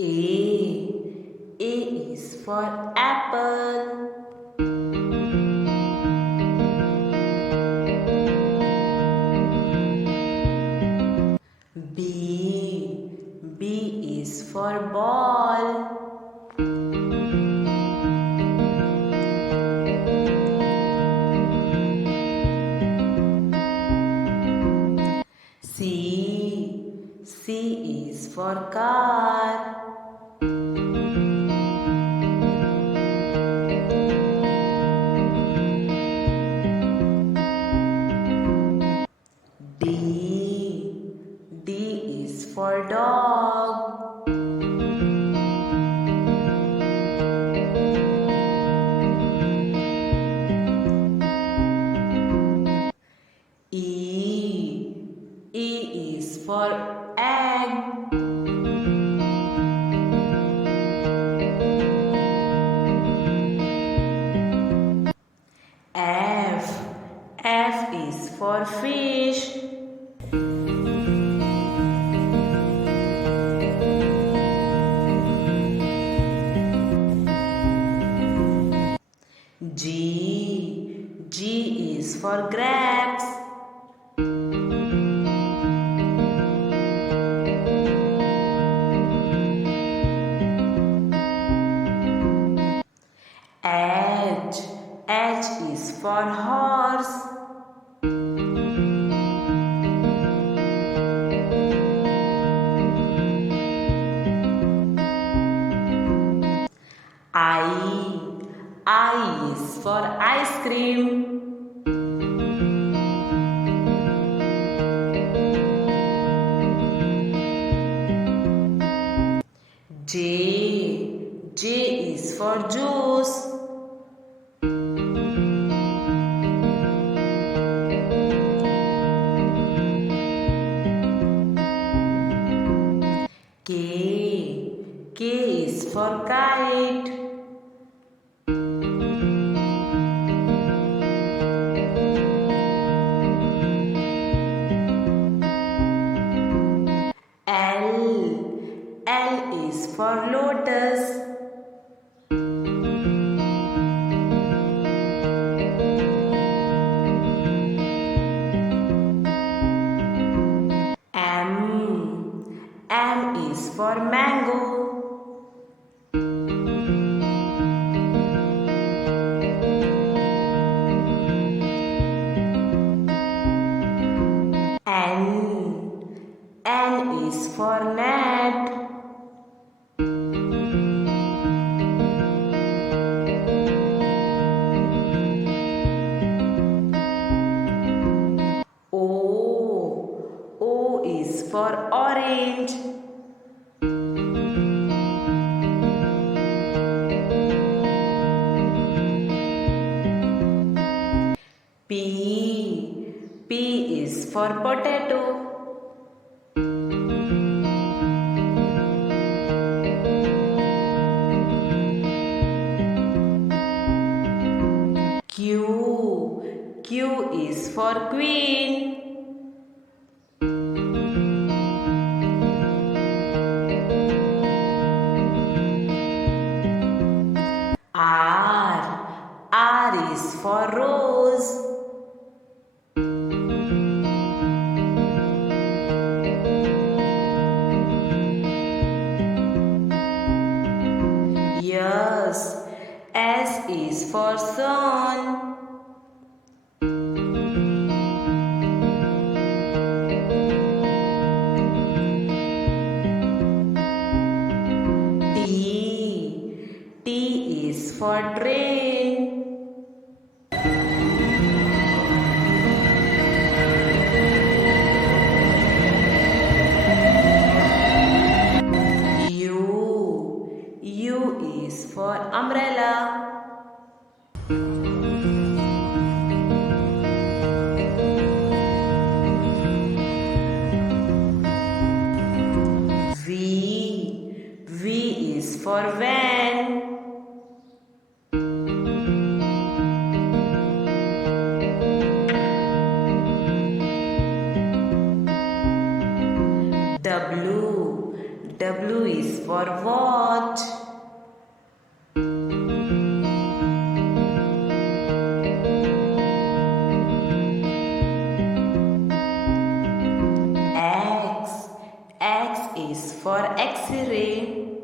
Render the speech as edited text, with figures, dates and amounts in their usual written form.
A. A is for apple. B. B is for ball. C. C is for car. D. D is for dog. E. E is for egg. F. F is for fish. G. G is for grapes. H. H is for horse. I is for ice cream. J. J is for juice. K. K is for kite. L is for lotus. M is for mango. N is for net. O is for orange. P is for potato. Q is for queen. R is for rose. S is for sun. T is for train. U is for umbrella. V is for van. W is for what? X is for X-ray.